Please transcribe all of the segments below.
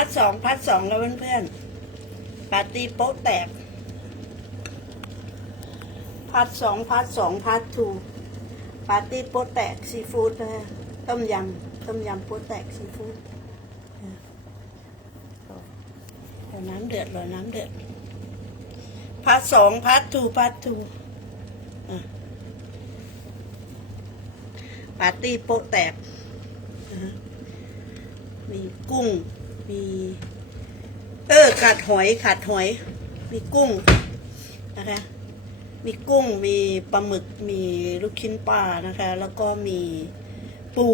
พัดสองพัดสองกับเพื่อนๆปาร์ตี้โป๊ะแตกพัดสองพัดสองพัดทูปาร์ตี้โป๊ะแตกซีฟู้ดนะฮะต้มยำต้มยำโป๊ะแตกซีฟู้ดเดี๋ยวน้ำเดือดเลยน้ำเดือดพัดสองพัดทูพัดทูปาร์ตี้โป๊ะแตกมีกุ้ง มี เออขาดหอยขาดหอย มีกุ้งนะคะ มีกุ้งมีปลาหมึกมีลูกชิ้นปลานะคะ แล้วก็มีปู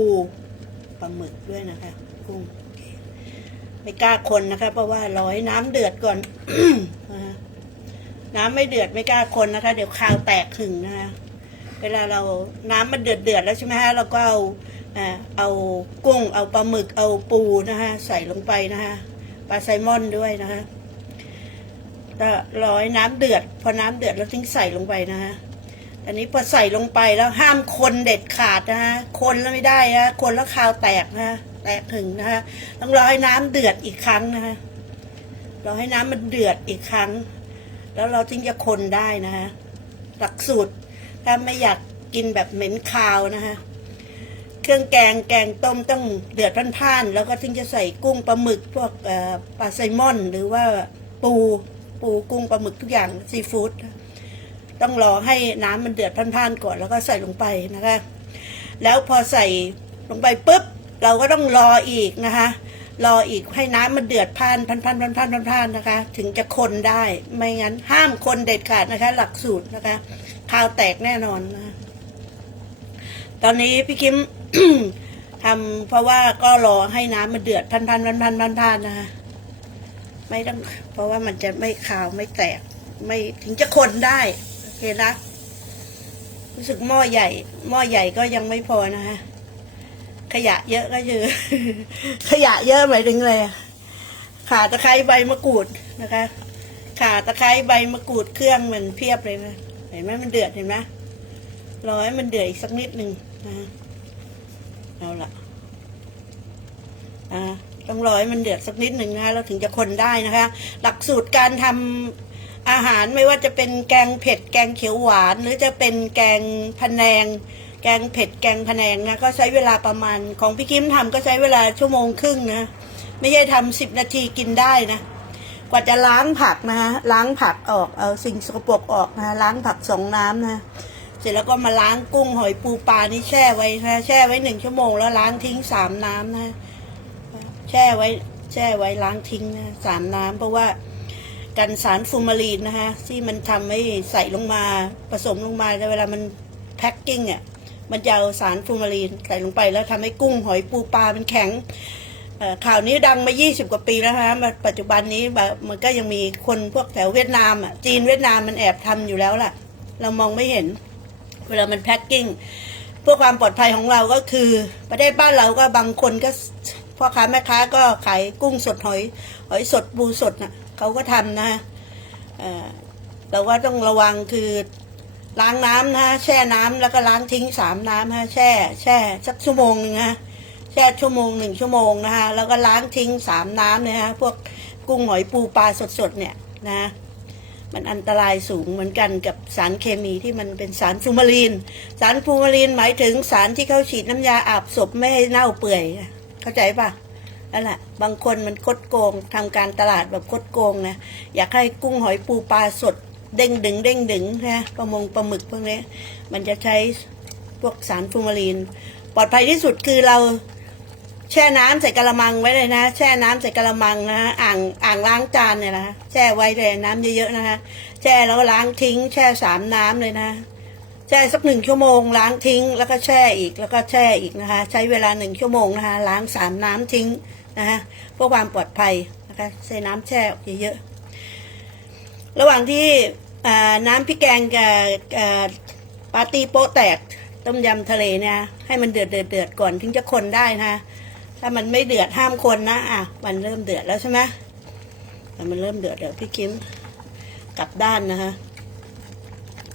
ปลาหมึกด้วยนะคะ กุ้งไม่กล้าคนนะคะ เพราะว่าร้อยน้ำเดือดก่อนนะคะน้ำไม่เดือดไม่กล้าคนนะคะ เดี๋ยวคาวแตกหึงนะคะ เวลาเราน้ำมันเดือดเดือดแล้วใช่ไหมฮะเราก็เอา เอากุ้งเอาปลาหมึกเอาปูนะคะใส่ลงไปนะคะปลาไซมอนด้วยนะคะก็ร้อยน้ำเดือด พอน้ำเดือดแล้วทิ้งใส่ลงไปนะฮะอันนี้พอใส่ลงไปแล้วห้ามคนเด็ดขาดนะฮะคนแล้วไม่ได้นะคนแล้วคาวแตกนะะแตกถึงนะฮะต้องรอให้น้ำเดือดอีกครั้งนะฮะรอให้น้ำมันเดือดอีกครั้ง แล้วเราถึงจะคนได้นะฮะหลักสูตรถ้าไม่อยากกินแบบเหม็นคาวนะฮะ เครื่องแกงแกงต้มต้องเดือดพ่านๆแล้วก็ถึงจะใส่กุ้งปลาหมึกพวกปลาไซมอน หรือว่าปูปูกุ้งปลาหมึกทุกอย่างซีฟู้ดต้องรอให้น้ำมันเดือดพ่านๆก่อนแล้วก็ใส่ลงไปนะคะ แล้วพอใส่ลงไปปุ๊บ เราก็ต้องรออีกนะคะ รออีกให้น้ำมันเดือดพ่านพันพันพันพันพันพันนะคะ ถึงจะคนได้ไม่งั้นห้ามคนเด็ดขาดนะคะ หลักสูตรนะคะข้าวแตกแน่นอนนะตอนนี้พี่คิม ทำเพราะว่าก็รอให้น้ำมันเดือดพันพันพันพันพันพันนะคะไม่ต้อง เพราะว่ามันจะไม่ขาวไม่แตก ไม่ถึงจะคนได้โอเคนะรู้สึกหม้อใหญ่ หม้อใหญ่ก็ยังไม่พอนะฮะขยะเยอะก็คือขยะเยอะหมายถึงอะไรขาตะไคร้ใบมะกรูดนะคะ ขาตะไคร้ใบมะกรูดเครื่องมันเพียบเลยนะเห็นไหมมันเดือดเห็นไหมรอให้มันเดือดอีกสักนิดหนึ่งนะ เอาละอ่าต้องรอให้มันเดือดสักนิดหนึ่งนะคะเราถึงจะคนได้นะคะ หลักสูตรการทำอาหารไม่ว่าจะเป็นแกงเผ็ดแกงเขียวหวาน หรือจะเป็นแกงพะแนง แกงเผ็ดแกงพะแนงนะก็ใช้เวลาประมาณของพี่คิมทำก็ใช้เวลาชั่วโมงครึ่งนะ ไม่ใช่ทำสิบนาทีกินได้นะ กว่าจะล้างผักนะฮะล้างผักออกเอาสิ่งสกปรกออกนะล้างผักสองน้ำนะ สร็จแล้วก็มาล้างกุ้งหอยปูปลานี่แช่ไว้นะแช่ไว้หนึ่งชั่วโมงแล้วล้างทิ้งสามน้ำนะแช่ไว้แช่ไว้ล้างทิ้งนะสามน้ำเพราะว่ากันสารฟูมารีนนะคะที่มันทำให้ใส่ลงมาผสมลงมาแต่เวลามันแพ็คกิ้งอะมันจะเอาสารฟูมารีนใส่ลงไปแล้วทำให้กุ้งหอยปูปลามันแข็งข่าวนี้ดังมา 20 กว่าปีแล้วนะคะมาปัจจุบันนี้มันก็ยังมีคนพวกแถวเวียดนามอะจีนเวียดนามมันแอบทำอยู่แล้วล่ะ เรามองไม่เห็น เวลามันแพ็คกิ้งเพื่อความปลอดภัยของเราก็คือ ประเทศบ้านเราก็บางคนก็พ่อค้าแม่ค้าก็ขายกุ้งสดหอยหอยสดปูสดน่ะเขาก็ทำนะเอ่อแต่ว่าต้องระวังคือล้างน้ำนะแช่น้ำแล้วก็ล้างทิ้งสามน้ำฮะแช่ แช่สักชั่วโมงหนึงนะแช่ชั่วโมงหนึ่งชั่วโมงนะคะแล้วก็ล้างทิ้งสามน้ำเนี่ยฮะพวกกุ้งหอยปูปลาสดๆเนี่ยนะ มันอันตรายสูงเหมือนกันกับสารเคมีที่มันเป็นสารฟูมารีน สารฟูมารีนหมายถึงสารที่เขาฉีดน้ำยาอาบศพไม่ให้เน่าเปื่อย เข้าใจปะนั่นแหละบางคนมันคดโกงทำการตลาดแบบคดโกงนะอยากให้กุ้งหอยปูปลาสดเด้งดึงเด้งดึงนะประมงปลาหมึกพวกนี้มันจะใช้พวกสารฟูมารีน ปลอดภัยที่สุดคือเรา แช่น้ำใส่กระมังไว้เลยนะ แช่น้ำใส่กระมังนะอ่างอ่างล้างจานเนี่ยนะแช่ไว้เลยน้ำเยอะๆนะคะแช่แล้วล้างทิ้ง แช่สามน้ำเลยนะแช่สักหนึ่งชั่วโมง ล้างทิ้ง แล้วก็แช่อีกแล้วก็แช่อีกนะคะ ใช้เวลาหนึ่งชั่วโมงนะคะล้างสามน้ำทิ้งนะคะเพื่อความปลอดภัยนะคะใส่น้ำแช่เยอะๆระหว่างที่น้ำพริกแกงกับอ่าปาร์ตี้โป๊ะแตกต้มยำทะเลเนี่ยให้มันเดือดเดือดเดือดก่อนถึงจะคนได้นะะ ถ้ามันไม่เดือดห้ามคนนะอะมันเริ่มเดือดแล้วใช่ไหมแต่มันเริ่มเดือดเดี๋ยวพี่คิมกลับด้านนะคะ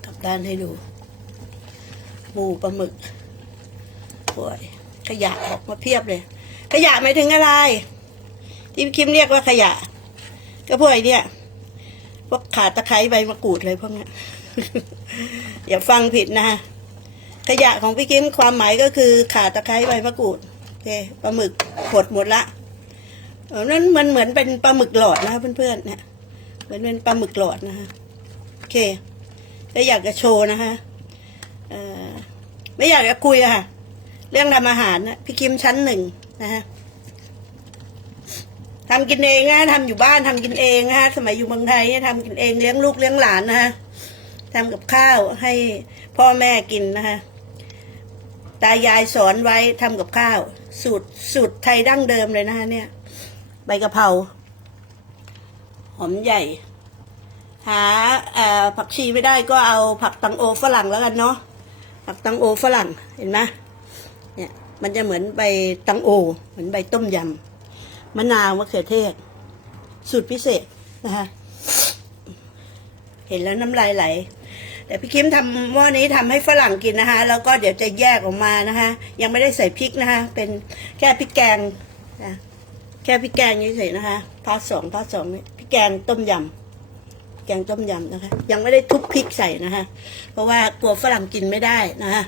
กลับด้านให้ดูปูปลาหมึกโอ้ยขยะออกมาเพียบเลย ขยะหมายถึงอะไร ที่พี่คิมเรียกว่าขยะ ก็พวกไอ้เนี่ยพวกขาตะไคร้ใบมะกรูดเลยพวกนี้อย่าฟังผิดนะฮะขยะของพี่คิมความหมายก็คือขาตะไคร้ใบมะกรูด เคปลาหมึกหดหมดละนั่นมันเหมือนเป็นปลาหมึกหลอดนะเพื่อนๆเนี่ยเหมือนเป็นปลาหมึกหลอดนะฮะโอเคก็อยากจะโชว์นะฮะไม่อยากจะคุยอะค่ะ เรื่องทำอาหารนะพี่คิมชั้นหนึ่งนะฮะทำกินเองนะทำอยู่บ้านทำกินเองนะฮะสมัยอยู่เมืองไทยเนี่ยทำกินเองเลี้ยงลูกเลี้ยงหลานนะฮะทำกับข้าวให้พ่อแม่กินนะฮะตายายสอนไว้ทำกับข้าว สูตรสูตรไทยดั้งเดิมเลยนะฮะเนี่ย ใบกะเพราหอมใหญ่ หาผักชีไม่ได้ก็เอาผักตังโอฝรั่งแล้วกันเนาะผักตังโอฝรั่งเห็นไหมเนี่ยมันจะเหมือนใบตังโอ เหมือนใบต้มยำมะนาวมะเขือเทศ สูตรพิเศษนะคะเห็นแล้วน้ำลายไหล แต่พี่คิมทำหม้อนี้ทำให้ฝรั่งกินนะคะแล้วก็เดี๋ยวจะแยกออกมานะคะยังไม่ได้ใส่พริกนะคะเป็นแค่พริกแกงนะแค่พริกแกงเฉยๆนะคะพาร์ทสองพาร์ทสองนี่พริกแกงต้มยำแกงต้มยำนะคะ ยังไม่ได้ทุบพริกใส่นะคะ เพราะว่ากลัวฝรั่งกินไม่ได้นะคะ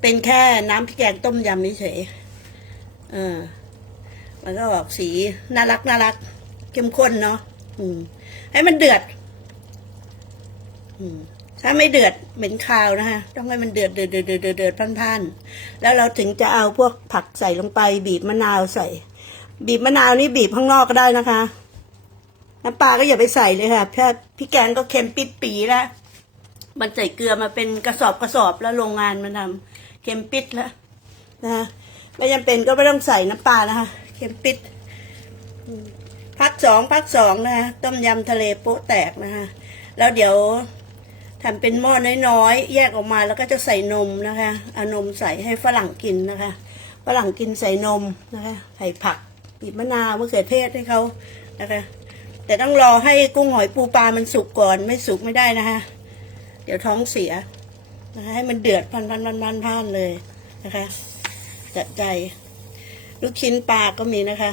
เป็นแค่น้ำพริกแกงต้มยำเฉยๆเออมันก็ออกสีน่ารักน่ารักเข้มข้นเนาะอืมให้มันเดือด อืม ถ้าไม่เดือดเหม็นคาวนะคะต้องให้มันเดือดเดือดเดือดเดือดเดือดเดือดพันๆแล้วเราถึงจะเอาพวกผักใส่ลงไป บีบมะนาวใส่ บีบมะนาวนี่บีบข้างนอกก็ได้นะคะ น้ำปลาก็อย่าไปใส่เลยค่ะแค่พี่แกงก็เค็มปิดปีแล้วมันใส่เกลือมาเป็นกระสอบกระสอบแล้วโรงงานมันทำเค็มปิดแล้วนะคะไม่จำเป็นก็ไม่ต้องใส่น้ำปลานะคะเค็มปิดพักสองพักสองนะคะต้มยำทะเลโป๊ะแตกนะคะแล้วเดี๋ยว ทำเป็นหม้อน้อยๆ แยกออกมาแล้วก็จะใส่นมนะคะเอานมใส่ให้ฝรั่งกินนะคะฝรั่งกินใส่นมนะคะใส่ผักบีบมะนาวมะเขือเทศให้เขานะคะ แต่ต้องรอให้กุ้งหอยปูปลามันสุกก่อนไม่สุกไม่ได้นะคะ เดี๋ยวท้องเสียนะคะให้มันเดือดพันพันพันพันพันเลยนะคะจัดใจ ลูกชิ้นปลาก็มีนะคะ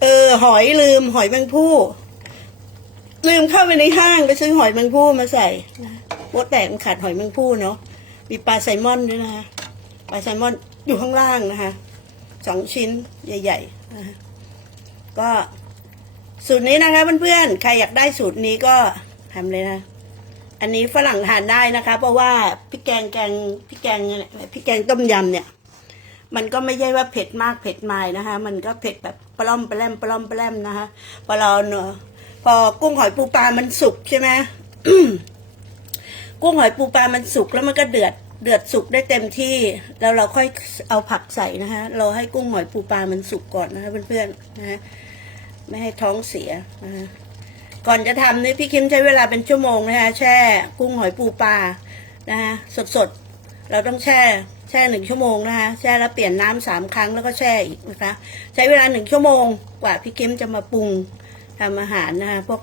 เออหอยลืมหอยแมงผู้ ลืมเข้าไปในห้างไปซื้อหอยแมงผู้มาใส่นะโป๊ะแตกมันขาดหอยแมงผู้เนาะมีปลาไซมอนด้วยนะคะปลาไซมอนอยู่ข้างล่างนะคะสองชิ้นใหญ่ๆนะก็สูตรนี้นะคะเพื่อนๆใครอยากได้สูตรนี้ก็ทำเลยนะ อันนี้ฝรั่งทานได้นะคะ เพราะว่าพริกแกงแกงพริกแกงพริกแกงต้มยำเนี่ย มันก็ไม่ใช่ว่าเผ็ดมากเผ็ดมายนะคะ มันก็เผ็ดแบบปล้อมปลมปล้อมปลมนะคะพอเราเนอะ พอกุ้งหอยปูปลามันสุกใช่ไหมกุ้งหอยปูปลามันสุกแล้วมันก็เดือดเดือดสุกได้เต็มที่แล้วเราค่อยเอาผักใส่นะคะเราให้กุ้งหอยปูปลามันสุกก่อนนะคะเพื่อนๆนะะไม่ให้ท้องเสียนะคะก่อนจะทำนี่พี่คิมใช้เวลาเป็นชั่วโมงนะคะแช่กุ้งหอยปูปลานะคะสดๆ เราต้องแช่แช่หนึ่งชั่วโมงนะคะแช่แล้วเปลี่ยนน้ำสามครั้งแล้วก็แช่อีกนะคะ ใช้เวลาหนึ่งชั่วโมงกว่าพี่คิมจะมาปรุง ทำอาหารนะคะพวก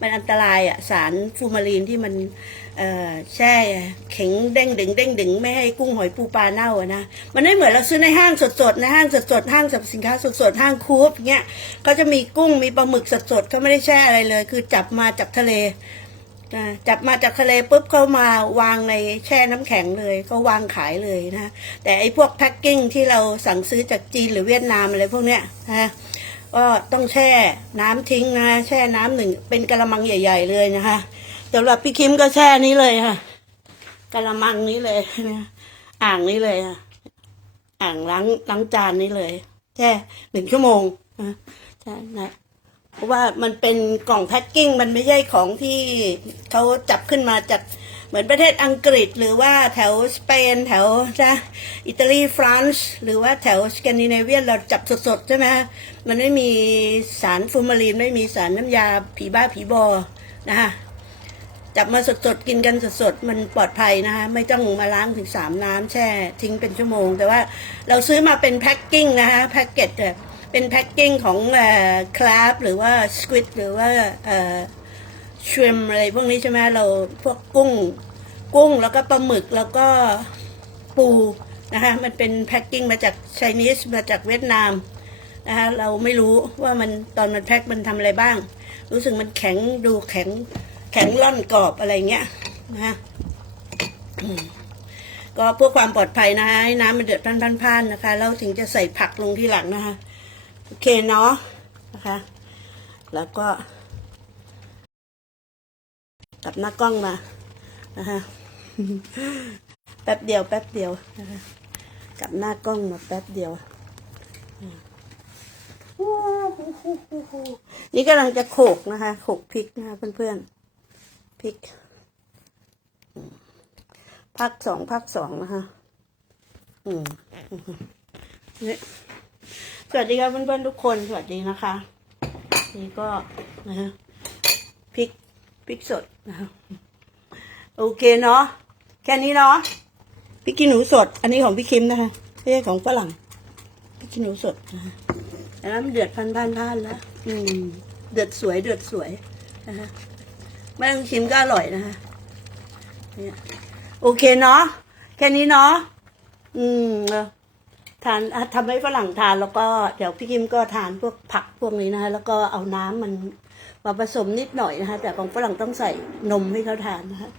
มันอันตรายอะสารฟูมารีนที่มันแช่แข็งเด้งดึงเด้งดึงไม่ให้กุ้งหอยปูปลาเน่าอะนะมันไม่เหมือนเราซื้อในห้างสดๆในห้างสดๆห้างสรรพสินค้าสดๆห้างคูปเงี้ยเขาจะมีกุ้งมีปลาหมึกสดๆเขาไม่ได้แช่อะไรเลย คือจับมาจากทะเลนะจับมาจากทะเลปุ๊บเขามาวางในแช่น้ำแข็งเลยเขาวางขายเลยนะแต่ไอ้พวกแพ็คกิ้งที่เราสั่งซื้อจากจีนหรือเวียดนามอะไรพวกเนี้ยนะ ก็ต้องแช่น้ำทิ้งนะแช่น้ำหนึ่งเป็นกระมังใหญ่ ๆ เลยนะคะสำหรับพี่คิมก็แช่นี้เลยค่ะกระมังนี้เลยนะอ่างนี้เลยค่ะอ่างล้างล้างจานนี้เลยแค่หนึ่งชั่วโมงนะใช่นะเพราะว่ามันเป็นกล่องแพ็คกิ้งมันไม่ใช่ของที่เขาจับขึ้นมาจาก เหมือนประเทศอังกฤษหรือว่าแถวสเปนแถวนะอิตาลีฝรั่งหรือว่าแถวสแกนดิเนเวียเราจับสดๆใช่ไหมมันไม่มีสารฟูมารีนไม่มีสารน้ำยาผีบ้าผีบอนะคะจับมาสดๆกินกันสดๆมันปลอดภัยนะคะไม่ต้องมาล้างถึงสามน้ำแช่ ทิ้งเป็นชั่วโมง แต่ว่าเราซื้อมาเป็นแพ็คกิ้งนะคะแพ็กเกจเนี่ยเป็นแพ็คกิ้งของเอ่อคลาฟหรือว่าสควิดหรือว่า เชริมอะไรพวกนี้ใช่ไหมเราพวกกุ้ง กุ้งแล้วก็ปลาหมึกแล้วก็ปูนะคะมันเป็นแพ็คกิ้งมาจากไชนีสมาจากเวียดนามนะคะเราไม่รู้ว่ามันตอนมันแพ็คมันทำอะไรบ้าง รู้สึกมันแข็งดูแข็งแข็งร่อนกรอบอะไรเงี้ยนะคะก็เพื่อความปลอดภัยนะคะให้น้ำมันเดือดพันๆๆนะคะแล้วถึงจะใส่ผักลงที่หลังนะคะ โอเคเนาะนะคะ แล้วก็ กับหน้ากล้องมานะคะแป๊บเดียว แป๊บเดียวนะคะกับหน้ากล้องมาแป๊บเดียวนี่กำลังจะโขกนะคะโขกพริกนะคะเพื่อนๆพริกพักสองพักสองนะคะอืมนี่สวัสดีครับเพื่อนๆทุกคนสวัสดีนะคะ นี่ก็นะฮะพริก พริกสดนะโอเคเนาะแค่นี้เนาะพริกขี้หนูสด อันนี้ของพี่คิมนะคะไม่ใช่ของฝรั่งพริกขี้หนูสดนะคะแล้วมันเดือดพันพันพันแล้วอืม เดือดสวยเดือดสวยนะคะไม่ต้องชิมก็อร่อยนะคะเนี่ยโอเคเนาะแค่นี้เนาะอืมเอทานทำให้ฝรั่งทานแล้วก็เดี๋ยวพี่กิมก็ทานพวกผักพวกนี้นะคะแล้วก็เอาน้ำมัน มาผสมนิดหน่อยนะคะ แต่ของฝรั่งต้องใส่นมให้เขาทานนะคะ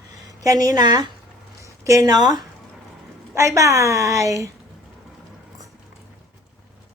แค่นี้นะโอเคเนาะบายบาย